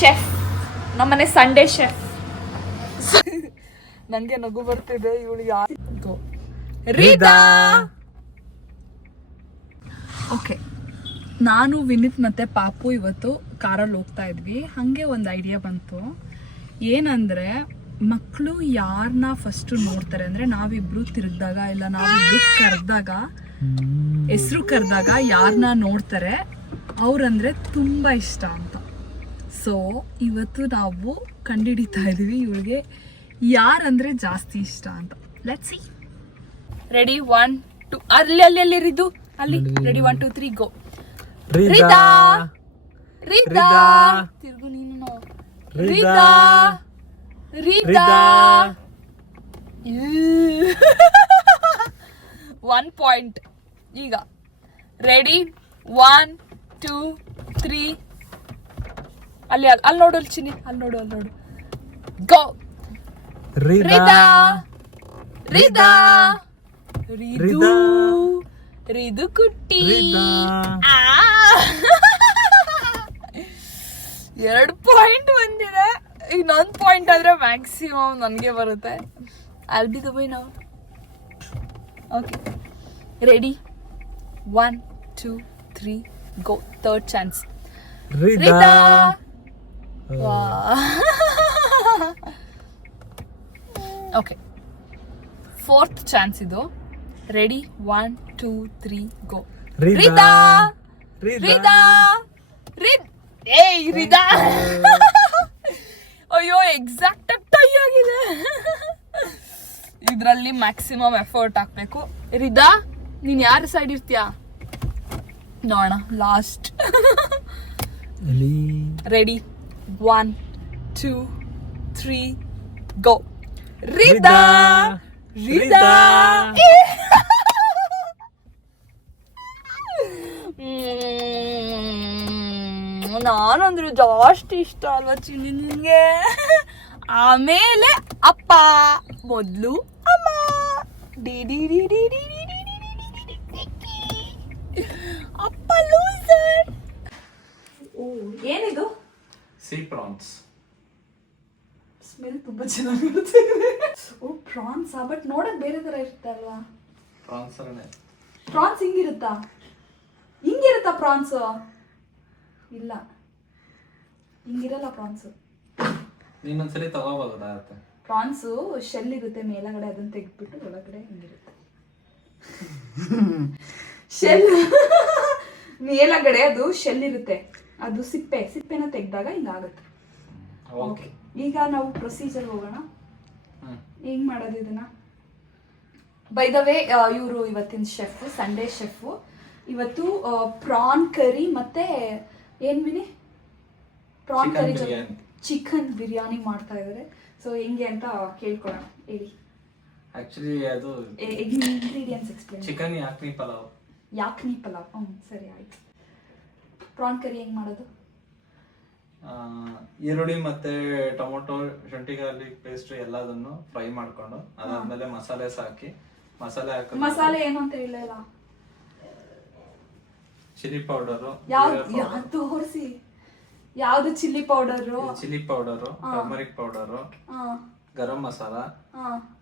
Chef, ನಮ್ಮನೆ Sunday chef. ನಂಗೆ ನಗು ಬರ್ತಿದೆ. ಇವಳಿಗೆ ರೀದಾ. ಓಕೆ, ನಾನು ವಿನಿತ್ ಮತ್ತೆ ಪಾಪು ಇವತ್ತು ಕಾರಲ್ಲಿ ಹೋಗ್ತಾ ಇದ್ವಿ. ಹಾಗೆ ಒಂದು ಐಡಿಯಾ ಬಂತು. ಏನಂದ್ರೆ ಮಕ್ಕಳು ಯಾರನ್ನ ಫಸ್ಟ್ ನೋಡ್ತಾರೆ ಅಂದ್ರೆ ನಾವಿಬ್ರು ತಿರುಗಿದಾಗ ಇಲ್ಲ ನಾವಿಬ್ರು ಕರೆದಾಗ ಹೆಸರು ಕರೆದಾಗ ಯಾರನ್ನ ನೋಡ್ತಾರೆ ಅವ್ರಂದ್ರೆ ತುಂಬಾ ಇಷ್ಟ ಅಂತ. ಸೊ ಇವತ್ತು ನಾವು ಕಂಡುಹಿಡಿತಾ ಇದೀವಿ ಇವಳಿಗೆ ಯಾರಂದ್ರೆ ಜಾಸ್ತಿ ಇಷ್ಟ ಅಂತ. Let's see. ರೆಡಿ 1 2 ಅಲ್ಲಿ ರಿದು ಅಲ್ಲಿ. ರೆಡಿ 1 2 3 ಗೋ. ರೀದಾ ರೀದಾ ತಿರುಗು ನೀನು. ರೀದಾ ರೀದಾ 1 ಪಾಯಿಂಟ್. ಈಗ ರೆಡಿ 1 2 3 ಅಲ್ಲಿ ನೋಡು ಚಿನ್ನಿ, ಅಲ್ಲಿ ನೋಡು ಗೋ. ರೀದಾ ರೀದಾ ರಿದು ರಿದು ಕುಟ್ಟಿ. 2 ಪಾಯಿಂಟ್ ಬಂದಿದೆ. ಇನ್ನೊಂದು ಪಾಯಿಂಟ್ ಆದ್ರೆ ಮ್ಯಾಕ್ಸಿಮಮ್ ನನಗೆ ಬರುತ್ತೆ. I'll be the winner. Okay, ready 1 2 3 go. Third chance. Rida. Wow. Okay, fourth chance idu. Ready 1 2 3 go. Rida Rida Rid. Hey Rida. ಅಯ್ಯೋ ಎಕ್ಸಾಕ್ಟ್ ಟೈ ಆಗಿದೆ. ಇದರಲ್ಲಿ ಮ್ಯಾಕ್ಸಿಮಮ್ ಎಫರ್ಟ್ ಹಾಕ್ಬೇಕು. ರಿದಾ, ನೀನ್ ಯಾರ ಸೈಡ್ ಇರ್ತೀಯಾ ನೋಡೋಣ. ಲಾಸ್ಟ್. ರೆಡಿ 1 2 3 ಗೋ. ರಿದಾ ರಿದಾ. ನಾನಂದ್ರೆ ಜಾಸ್ತಿ ಇಷ್ಟ ಅಲ್ವಾ ಚಿನ್ನಿ ನಿನ್ಗೆ. ಆಮೇಲೆ ಅಪ್ಪ, ಮೊದ್ಲು ಅಮ್ಮ. ಡಿ ಡಿ ಡಿ ಡಿ ಡಿ ಅಪ್ಪ ಲೂಸರ್. ಓ ಏನಿದು? See France. ಸ್ಮೆಲ್ ತುಂಬಾ ಚೆನ್ನಾಗಿರುತ್ತೆ. ಓ ಪ್ರಾನ್ಸ್, ಬಟ್ ನೋಡಕ್ ಬೇರೆ ತರ ಇರುತ್ತೆ ಅಲ್ವಾ? ಪ್ರಾನ್ಸ್ ಹಿಂಗಿರುತ್ತಾ? ಹಿಂಗಿರುತ್ತಾ ಪ್ರಾನ್ಸ್? ಇಲ್ಲ, ಹಿಂಗಿರಲ್ಲ ಪ್ರಾನ್ಸ್. ನೀನೊಂದ್ಸರಿ ತಗೋಬೋದಾಗುತ್ತೆ. ಪ್ರಾನ್ಸು ಶೆಲ್ ಇರುತ್ತೆ ಮೇಲಗಡೆ, ಅದನ್ನ ತೆಗೆದ್ಬಿಟ್ಟು ಒಳಗಡೆ ಹಿಂಗಿರುತ್ತೆ. ಶೆಲ್ ಮೇಲಗಡೆ ಅದು ಶೆಲ್ ಇರುತ್ತೆ, ಅದು ಸಿಪ್ಪೆನ ತೆಗೆದಾಗ ಹಿಂಗಾಗುತ್ತೆ. ಓಕೆ, ಈಗ ನಾವು ಪ್ರೊಸೀಜರ್ ಹೋಗೋಣ. ಹೆಂಗ್ ಮಾಡೋದು ಇದನ್ನ? ಬೈ ದ ವೇ ಇವರು ಇವತ್ತಿನ ಶೆಫ್, ಸಂಡೇ ಶೆಫ್. ಇವತ್ತು ಪ್ರಾನ್ ಕರಿ ಮತ್ತೆ ಏನ್ Vini, prawn curry chicken biryani ಮಾಡ್ತಾ ಇದ್ದಾರೆ. ಸೊ ಹೆಂಗೆ ಅಂತ ಕೇಳ್ಕೊಳ್ಳೋಣ. ಹೇಳಿ. ಆಕ್ಚುಲಿ ಅದು ingredients explain. Chicken yakhni pulao. Yakhni pulao, ಸರಿ ಆಯ್ತು. ಪ್ರಾನ್ ಕರಿ ಹೆಂಗ್ ಮಾಡೋದು? ಈರುಳ್ಳಿ ಮತ್ತೆ ಟೊಮೊಟೊ, ಶುಂಠಿ ಗಾರ್ಲಿಕ್ ಪೇಸ್ಟ್ ಎಲ್ಲದನ್ನು ಫ್ರೈ ಮಾಡ್ಕೊಂಡು ಅದಾದ್ಮೇಲೆ ಮಸಾಲೆ ಹಾಕಿ, ಮಸಾಲೆ ಏನು ಅಂತ ಹೇಳಿಲ್ಲ. Chilli powder. ಯಾವ್ದು ತೋರಿಸಿ? ಯಾವ್ದು chilli powder? Chilli powder, turmeric powder, garam masala,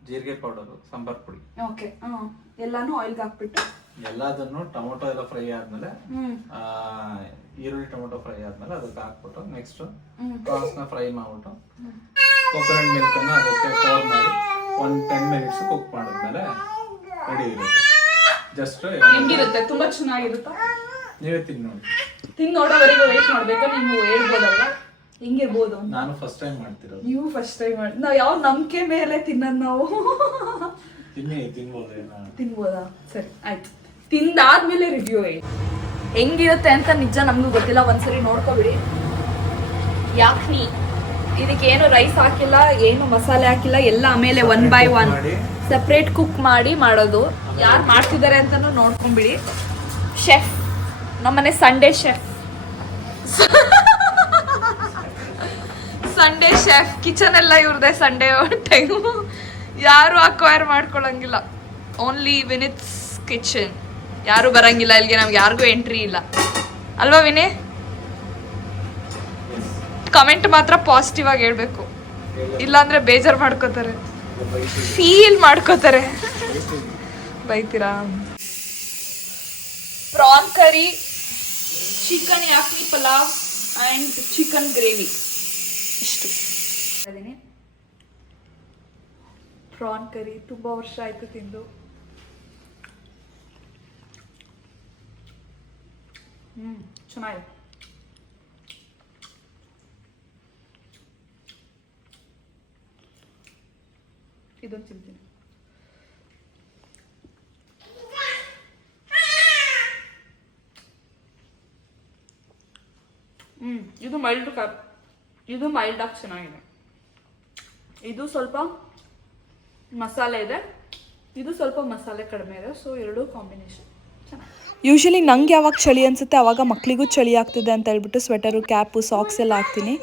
ಜೀರಿಗೆ ಪೌಡರು, ಸಾಂಬಾರ್ ಪುಡಿ. ಓಕೆ, ಎಲ್ಲಾನು ಆಯಿಲ್ಗೆ ಹಾಕ್ಬಿಟ್ಟು ಎಲ್ಲದನ್ನು ಟೊಮೊಟೊ ಎಲ್ಲ ಫ್ರೈ ಆದ್ಮೇಲೆ, ಈರುಳ್ಳಿ ಟೊಮೊಟೊ ಫ್ರೈ ಆದ್ಮೇಲೆ ಅದಕ್ಕೆ ಹಾಕ್ಬಿಟ್ಟು ನೆಕ್ಸ್ಟ್ ಪ್ರಾನ್ಸ್ ನ ಫ್ರೈ ಮಾಡ್ಬಿಟ್ಟು ಕೊಕೊನಟ್ ಮಿಲ್ಕ್ ಅನ್ನ ಅದಕ್ಕೆ ಪೋರ್ ಮಾಡಿ 10 ಮಿನಿಟ್ಸ್ ಕುಕ್ ಮಾಡಿದ್ಮೇಲೆ ರೆಡಿ ಇರುತ್ತೆ. ಜಸ್ಟ್ ಹೆಂಗಿರುತ್ತೆ? ತುಂಬಾ ಚೆನ್ನಾಗಿರುತ್ತೆ. ನೀವೇ ತಿನ್ ನೋಡೋವರೆಗೂ ವೇಟ್ ಮಾಡ್ಬೇಕಾ? ನೀವು ಹೇಳ್ಬೋದಲ್ವಾ ಹೆಂಗಿರ್ಬೋದು? ನಾನು ಫಸ್ಟ್ ಟೈಮ್ ಮಾಡ್ತಿರೋದು. ನೀವು ಫಸ್ಟ್ ಟೈಮ್ ಮಾಡಿ, ನಾವು ಯಾವ ನಂಬಿಕೆ ಮೇಲೆ ತಿನ್ನೋದು ನಾವು? ತಿನ್ಬೋದಾ? ಸರಿ ಆಯ್ತು, ತಿಂದಾದ್ಮೇಲೆ ರಿವ್ಯೂ ಹೇಳಿ ಹೆಂಗಿರುತ್ತೆ ಅಂತ. ನಿಜ ನಮಗೂ ಗೊತ್ತಿಲ್ಲ, ಒಂದ್ಸರಿ ನೋಡ್ಕೊಬಿಡಿ. ಯಾಕ್ನಿ ಇದಕ್ಕೆ ಏನು ರೈಸ್ ಹಾಕಿಲ್ಲ, ಏನು ಮಸಾಲೆ ಹಾಕಿಲ್ಲ, ಎಲ್ಲ ಆಮೇಲೆ 1 by 1 ಸಪ್ರೇಟ್ ಕುಕ್ ಮಾಡಿ ಮಾಡೋದು. ಯಾರು ಮಾಡ್ತಿದ್ದಾರೆ ಅಂತಾನು ನೋಡ್ಕೊಂಬಿಡಿ. ಶೆಫ್, ನಮ್ಮನೆ Sunday chef. Sunday chef kitchen ಎಲ್ಲ ಇವ್ರದೇ. ಸಂಡೇ ಟೈಮು ಯಾರು ಅಕ್ವೈರ್ ಮಾಡ್ಕೊಳಂಗಿಲ್ಲ. Only Vinit's kitchen. ಯಾರು ಬರಂಗಿಲ್ಲ ಇಲ್ಲಿಗೆ, ನಮ್ಗೆ ಯಾರಿಗೂ ಎಂಟ್ರಿ ಇಲ್ಲ ಅಲ್ವಾ ವಿನಿ? ಕಮೆಂಟ್ ಮಾತ್ರ ಪಾಸಿಟಿವ್ ಆಗಿ ಹೇಳ್ಬೇಕು, ಇಲ್ಲಾಂದ್ರೆ ಬೇಜಾರು ಮಾಡ್ಕೋತಾರೆ, ಫೀಲ್ ಮಾಡ್ಕೋತಾರೆ, ಬೈತೀರಾ. Prawn curry, chicken yakhni pulao and chicken gravy ಇಷ್ಟು ಅದೀನಿ. ಪ್ರಾನ್ ಕರಿ ತುಂಬ ವರ್ಷ ಆಯಿತು ತಿಂದು. ಚೆನ್ನಾಗಿದೆ. ಇದೊಂದು ತಿಂತೀನಿ. ಇದು ಮೈಲ್ಡ್ ಇದು ಮೈಲ್ಡಾಗಿ ಚೆನ್ನಾಗಿದೆ. ಇದು ಸ್ವಲ್ಪ ಮಸಾಲೆ ಇದೆ, ಇದು ಸ್ವಲ್ಪ ಮಸಾಲೆ ಕಡಿಮೆ ಇದೆ, ಸೊ ಎರಡೂ ಕಾಂಬಿನೇಷನ್ ಚೆನ್ನಾಗಿ. ಯೂಶಲಿ ನಂಗೆ ಯಾವಾಗ ಚಳಿ ಅನಿಸುತ್ತೆ ಆವಾಗ ಮಕ್ಕಳಿಗೂ ಚಳಿ ಆಗ್ತಿದೆ ಅಂತ ಹೇಳ್ಬಿಟ್ಟು ಸ್ವೆಟರು, ಕ್ಯಾಪು, ಸಾಕ್ಸ್ ಎಲ್ಲ ಹಾಕ್ತೀನಿ.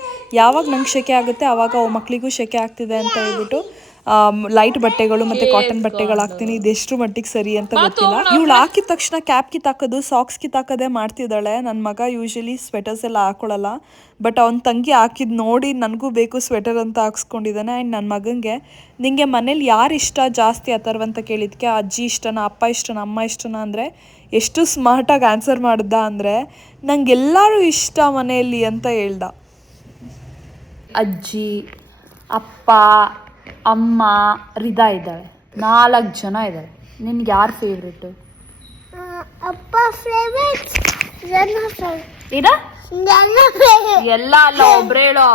ಯಾವಾಗ ನಂಗೆ ಸೆಕೆ ಆಗುತ್ತೆ ಆವಾಗ ಮಕ್ಕಳಿಗೂ ಸೆಕೆ ಆಗ್ತಿದೆ ಅಂತ ಹೇಳ್ಬಿಟ್ಟು ಲೈಟ್ ಬಟ್ಟೆಗಳು ಮತ್ತು ಕಾಟನ್ ಬಟ್ಟೆಗಳು ಹಾಕ್ತೀನಿ. ಇದೆಷ್ಟು ಮಟ್ಟಿಗೆ ಸರಿ ಅಂತ ಗೊತ್ತಿಲ್ಲ. ಇವಳು ಹಾಕಿದ ತಕ್ಷಣ ಕ್ಯಾಪ್ ಕಿತ್ತಾಕೋದು, ಸಾಕ್ಸ್ ಕಿತ್ತಾಕೋದೇ ಮಾಡ್ತಿದ್ದಾಳೆ. ನನ್ನ ಮಗ ಯೂಶಲಿ ಸ್ವೆಟರ್ಸ್ ಎಲ್ಲ ಹಾಕೊಳ್ಳಲ್ಲ, ಬಟ್ ಅವ್ನ ತಂಗಿ ಹಾಕಿದ್ ನೋಡಿ ನನಗೂ ಬೇಕು ಸ್ವೆಟರ್ ಅಂತ ಹಾಕ್ಸ್ಕೊಂಡಿದ್ದಾನೆ. ಆ್ಯಂಡ್ ನನ್ನ ಮಗನಿಗೆ ನಿಂಗೆ ಮನೇಲಿ ಯಾರು ಇಷ್ಟ ಜಾಸ್ತಿ ಅಂತ ಕೇಳಿದ್ಕೆ ಅಜ್ಜಿ ಇಷ್ಟನಾ, ಅಪ್ಪ ಇಷ್ಟನಾ, ಅಮ್ಮ ಇಷ್ಟನಾ ಅಂದರೆ ಎಷ್ಟು ಸ್ಮಾರ್ಟಾಗಿ ಆನ್ಸರ್ ಮಾಡ್ದ ಅಂದರೆ ನಂಗೆಲ್ಲರೂ ಇಷ್ಟ ಮನೆಯಲ್ಲಿ ಅಂತ ಹೇಳ್ದ. ಅಜ್ಜಿ, ಅಪ್ಪ, ಅಮ್ಮ, ರಿದಾ ಇದ್ದಾಳೆ, 4 ಜನ ಇದ್ದಾರೆ. ನಿನ್ಗೆ ಯಾರು ಫೇವ್ರೇಟು? ಅಪ್ಪ ಫೇವ್ರೇಟ್, ಎಲ್ಲ ಅಲ್ಲ, ಒಬ್ರೇ ಹೇಳೋ.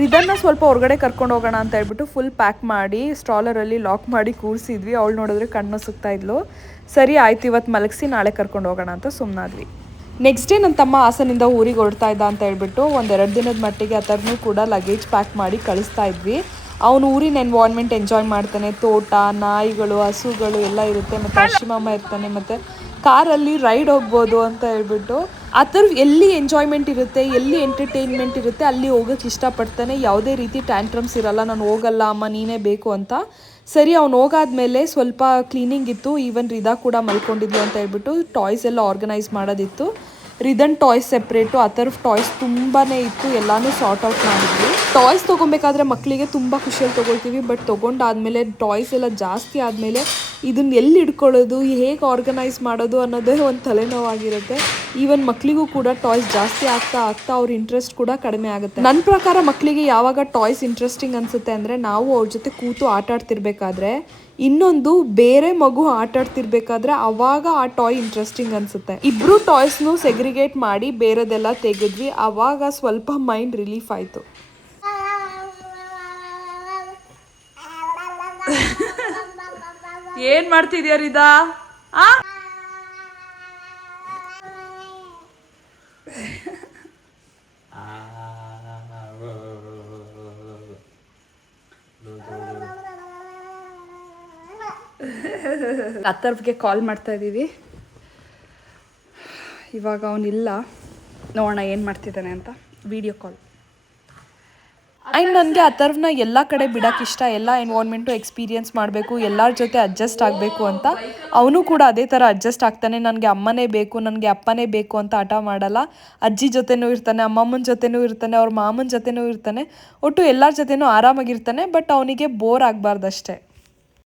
ರಿದನ್ನ ಸ್ವಲ್ಪ ಹೊರಗಡೆ ಕರ್ಕೊಂಡು ಹೋಗೋಣ ಅಂತ ಹೇಳ್ಬಿಟ್ಟು ಫುಲ್ ಪ್ಯಾಕ್ ಮಾಡಿ ಸ್ಟ್ರಾಲರಲ್ಲಿ ಲಾಕ್ ಮಾಡಿ ಕೂರಿಸಿದ್ವಿ. ಅವಳು ನೋಡಿದ್ರೆ ಕಣ್ಣು ಸುಕ್ತಾ ಇದ್ಲು. ಸರಿ ಆಯ್ತು, ಇವತ್ತು ಮಲಗಿಸಿ ನಾಳೆ ಕರ್ಕೊಂಡು ಹೋಗೋಣ ಅಂತ ಸುಮ್ಮನಾದ್ವಿ. ನೆಕ್ಸ್ಟ್ ಡೇ ನನ್ನ ತಮ್ಮ ಹಾಸನಿಂದ ಊರಿಗೆ ಹೊರಡ್ತಾ ಇದ್ದ ಅಂತ ಹೇಳ್ಬಿಟ್ಟು 1-2 ದಿನದ ಮಟ್ಟಿಗೆ ಆ ಥರನೂ ಕೂಡ ಲಗೇಜ್ ಪ್ಯಾಕ್ ಮಾಡಿ ಕಳಿಸ್ತಾ ಇದ್ವಿ. ಅವನು ಊರಿನ ಎನ್ವೈರ್ನ್ಮೆಂಟ್ ಎಂಜಾಯ್ ಮಾಡ್ತಾನೆ. ತೋಟ, ನಾಯಿಗಳು, ಹಸುಗಳು ಎಲ್ಲ ಇರುತ್ತೆ, ಮತ್ತು ಅಶ್ವಿಮಮ್ಮ ಇರ್ತಾನೆ, ಮತ್ತು ಕಾರಲ್ಲಿ ರೈಡ್ ಹೋಗ್ಬೋದು ಅಂತ ಹೇಳ್ಬಿಟ್ಟು ಆ ಥರ ಎಲ್ಲಿ ಎಂಜಾಯ್ಮೆಂಟ್ ಇರುತ್ತೆ, ಎಲ್ಲಿ ಎಂಟರ್ಟೈನ್ಮೆಂಟ್ ಇರುತ್ತೆ ಅಲ್ಲಿ ಹೋಗೋಕ್ಕೆ ಇಷ್ಟಪಡ್ತಾನೆ. ಯಾವುದೇ ರೀತಿ ಟ್ಯಾಂಟ್ರಮ್ಸ್ ಇರಲ್ಲ, ನಾನು ಹೋಗಲ್ಲ ಅಮ್ಮ ನೀನೇ ಬೇಕು ಅಂತ. ಸರಿ, ಅವ್ನು ಹೋಗಾದ್ಮೇಲೆ ಸ್ವಲ್ಪ ಕ್ಲೀನಿಂಗ್ ಇತ್ತು. ಈವನ್ ರಿದಾ ಕೂಡ ಮಲ್ಕೊಂಡಿದ್ಲು ಅಂತ ಹೇಳ್ಬಿಟ್ಟು ಟಾಯ್ಸ್ ಎಲ್ಲ ಆರ್ಗನೈಸ್ ಮಾಡೋದಿತ್ತು. ರಿದನ್ ಟಾಯ್ಸ್ ಸೆಪ್ರೇಟು, ಆ ಥರ ಟಾಯ್ಸ್ ತುಂಬಾ ಇತ್ತು, ಎಲ್ಲನೂ ಸಾರ್ಟ್ ಔಟ್ ಮಾಡಿದ್ವಿ. ಟಾಯ್ಸ್ ತೊಗೊಬೇಕಾದ್ರೆ ಮಕ್ಕಳಿಗೆ ತುಂಬ ಖುಷಿಯಲ್ಲಿ ತೊಗೊಳ್ತೀವಿ, ಬಟ್ ತೊಗೊಂಡಾದ್ಮೇಲೆ ಟಾಯ್ಸ್ ಎಲ್ಲ ಜಾಸ್ತಿ ಆದಮೇಲೆ ಇದನ್ನ ಎಲ್ಲಿ ಇಟ್ಕೊಳ್ಳೋದು, ಹೇಗೆ ಆರ್ಗನೈಸ್ ಮಾಡೋದು ಅನ್ನೋದೇ ಒಂದು ತಲೆನೋವಾಗಿರುತ್ತೆ. ಈವನ್ ಮಕ್ಕಳಿಗೂ ಕೂಡ ಟಾಯ್ಸ್ ಜಾಸ್ತಿ ಆಗ್ತಾ ಅವ್ರ ಇಂಟ್ರೆಸ್ಟ್ ಕೂಡ ಕಡಿಮೆ ಆಗುತ್ತೆ. ನನ್ನ ಪ್ರಕಾರ ಮಕ್ಕಳಿಗೆ ಯಾವಾಗ ಟಾಯ್ಸ್ ಇಂಟ್ರೆಸ್ಟಿಂಗ್ ಅನಿಸುತ್ತೆ ಅಂದರೆ ನಾವು ಅವ್ರ ಜೊತೆ ಕೂತು ಆಟ ಆಡ್ತಿರ್ಬೇಕಾದ್ರೆ, ಇನ್ನೊಂದು ಬೇರೆ ಮಗು ಆಟ ಆಡ್ತಿರ್ಬೇಕಾದ್ರೆ ಅವಾಗ ಆ ಟಾಯ್ ಇಂಟ್ರೆಸ್ಟಿಂಗ್ ಅನಿಸುತ್ತೆ. ಇಬ್ರು ಟಾಯ್ಸ್ನು ಸೆಗ್ರಿಗೇಟ್ ಮಾಡಿ ಬೇರೆದೆಲ್ಲ ತೆಗೆದ್ವಿ. ಅವಾಗ ಸ್ವಲ್ಪ ಮೈಂಡ್ ರಿಲೀಫ್ ಆಯಿತು. ಏನ್ ಮಾಡ್ತಿದ್ಯಾ ರಿದಾ? ಅಥರ್ವ್ಗೆ ಕಾಲ್ ಮಾಡ್ತಾ ಇದ್ದೀವಿ. ಇವಾಗ ಅವನಿಲ್ಲ, ನೋಡೋಣ ಏನು ಮಾಡ್ತಿದ್ದಾನೆ ಅಂತ. Video call. ಆ್ಯಂಡ್ ನನಗೆ ಅಥರ್ವ್ನ ಎಲ್ಲ ಕಡೆ ಬಿಡೋಕ್ಕೆ ಇಷ್ಟ, ಎಲ್ಲ ಎನ್ವೈರ್ನ್ಮೆಂಟು ಎಕ್ಸ್ಪೀರಿಯನ್ಸ್ ಮಾಡಬೇಕು, ಎಲ್ಲರ ಜೊತೆ ಅಡ್ಜಸ್ಟ್ ಆಗಬೇಕು ಅಂತ. ಅವನು ಕೂಡ ಅದೇ ಥರ ಅಡ್ಜಸ್ಟ್ ಆಗ್ತಾನೆ. ನನಗೆ ಅಮ್ಮನೇ ಬೇಕು, ನನಗೆ ಅಪ್ಪನೇ ಬೇಕು ಅಂತ ಹಠ ಮಾಡಲ್ಲ. ಅಜ್ಜಿ ಜೊತೆನೂ ಇರ್ತಾನೆ, ಅಮ್ಮಮ್ಮನ ಜೊತೆನೂ ಇರ್ತಾನೆ, ಅವ್ರ ಮಾಮನ ಜೊತೆನೂ ಇರ್ತಾನೆ, ಒಟ್ಟು ಎಲ್ಲರ ಜೊತೆನೂ ಆರಾಮಾಗಿರ್ತಾನೆ. ಬಟ್ ಅವನಿಗೆ ಬೋರ್ ಆಗಬಾರ್ದಷ್ಟೇ.